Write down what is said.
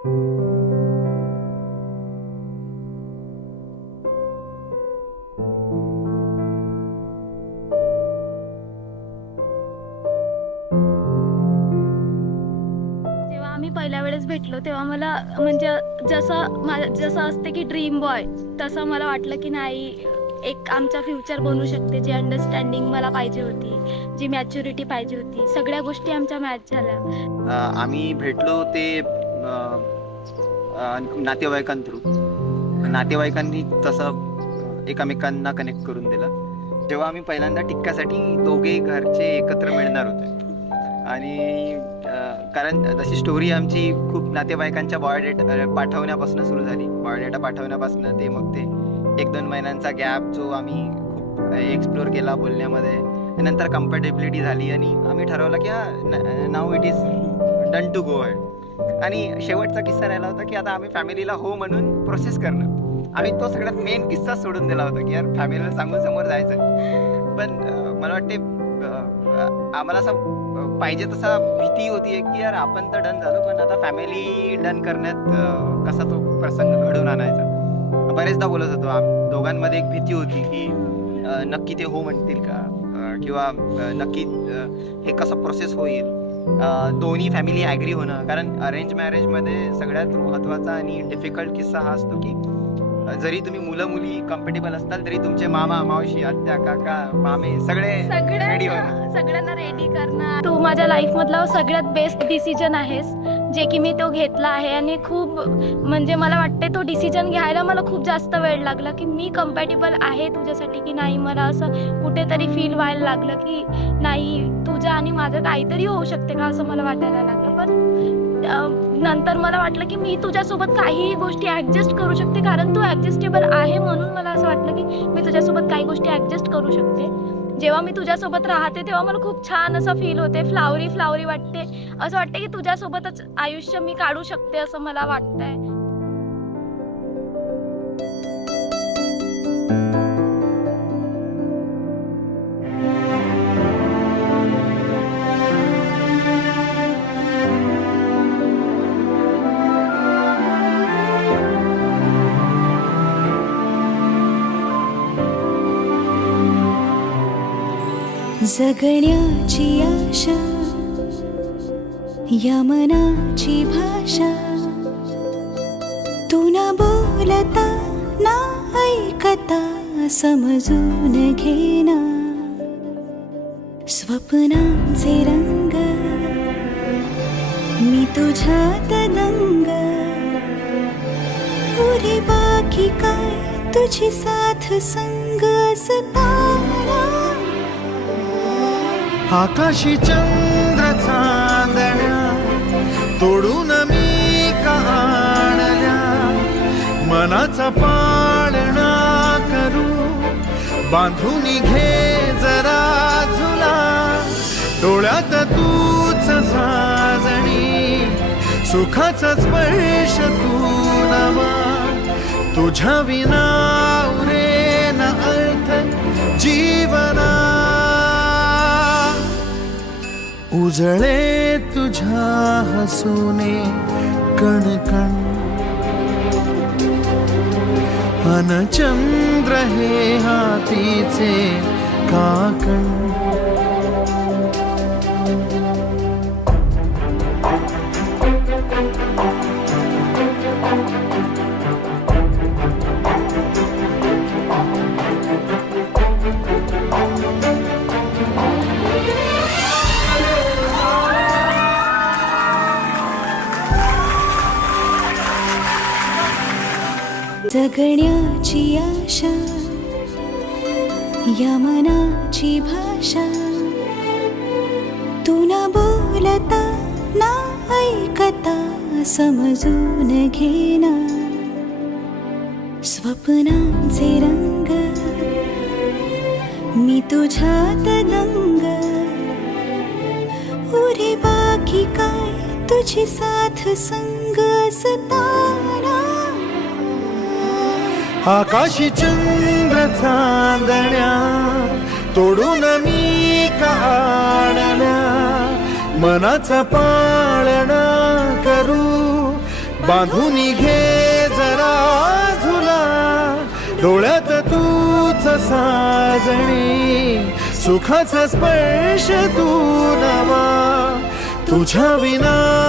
आम्ही पहिल्या वेळेस भेटलो तेव्हा मला म्हणजे जसं असते की ड्रीम बॉय, तसं मला वाटलं की नाही, एक आमचा फ्युचर बनू शकते. जी अंडरस्टँडिंग मला पाहिजे होती, जी मॅच्युरिटी पाहिजे होती, सगळ्या गोष्टी आमच्या मॅच झाल्या. आम्ही भेटलो ते नातेवाईकां थ्रू. नातेवाईकांनी तसं एकमेकांना कनेक्ट करून दिलं. जेव्हा आम्ही पहिल्यांदा टिक्क्यासाठी दोघे घरचे एकत्र मिळणार होते आणि कारण तशी स्टोरी आमची खूप नातेवाईकांच्या बायोडेटा पाठवण्यापासून सुरू झाली. बायोडेटा पाठवण्यापासून ते मग ते 1-2 महिन्यांचा गॅप जो आम्ही खूप एक्सप्लोर केला बोलण्यामध्ये, नंतर कम्फर्टेबिलिटी झाली आणि आम्ही ठरवलं की now it is done to go ahead. आणि शेवटचा किस्सा राहिला होता की आता आम्ही फॅमिलीला हो म्हणून प्रोसेस करणं. आम्ही तो सगळ्यात मेन किस्सा सोडून दिला होता की यार फॅमिलीला सांगून समोर जायचं. पण मला वाटते आम्हाला असं पाहिजे तसा भीती होती की यार आपण तर डन झालो, पण आता फॅमिली डन करण्यात कसा तो प्रसंग घडून आणायचा. बरेचदा बोलत होतो दोघांमध्ये एक भीती होती की नक्की ते हो म्हणतील का, किंवा नक्की हे कसं प्रोसेस होईल. दोन्ही फॅमिली ॲग्री होणं, कारण अरेंज मॅरेजमध्ये सगळ्यात महत्त्वाचा आणि डिफिकल्ट किस्सा हा असतो की जरी तुम्ही मुलं मुली कम्फर्टेबल असताल तरी तुमचे मामा मावशी आत्या काका मामे सगळ्यांना रेडी करणं. तू माझ्या लाईफ मधला सगळ्यात बेस्ट डिसिजन आहेस, जे की मी तो घेतला आहे. आणि खूप म्हणजे मला वाटते तो डिसिजन घ्यायला मला खूप जास्त वेळ लागला की मी कम्पॅटेबल आहे तुझ्यासाठी की नाही. मला असं कुठेतरी फील व्हायला लागलं की नाही, तुझं आणि माझं काहीतरी होऊ शकते का, असं मला वाटायला लागलं. पण नंतर मला वाटलं की मी तुझ्यासोबत काहीही गोष्टी ॲडजस्ट करू शकते, कारण तू ॲडजस्टेबल आहे. म्हणून मला असं वाटलं की मी तुझ्यासोबत काही गोष्टी ॲडजस्ट करू शकते. जेव्हा मी तुझ्यासोबत राहते तेव्हा मला खूप छान असं फील होते, फ्लावरी वाटते. असं वाटते की तुझ्यासोबतच आयुष्य मी काढू शकते, असं मला वाटतंय. जगण्याची आशा, या मनाची भाषा, तू न बोलता ना ऐकता समजून घेना. स्वप्नांचे रंग मी तुझ्यात दंग, पुरी बाकी काय तुझी साथ संग असताना. आकाशी चंद्र चांदण्या तोडून मी का आणल्या, मनाचा पाळणा करू बांधून घे जरा झुला. डोळ्यात तूच साजणी, सुखाचा स्पर्श तू नवा. तुझ्या विना उरेन अर्थ जीवना. उजळे तुझ्या हसूने कणकण, अन चंद्र हे हातीचे काकण. जगण्याची आशा, या मनाची भाषा, तू न बोलता ना ऐकता समजून घेना. स्वप्नांचे रंग मी तुझ्यात दंग, उरे बाकी काय तुझी साथ संग असताना. आकाशी चंद्र चांदण्या तोडून मी का आणल्या, मनाचा पाळणा करू बांधून घे जरा झुला, डोळ्यात तूच साजणी, सुखाचा स्पर्श तू नवा, तुझ्या विना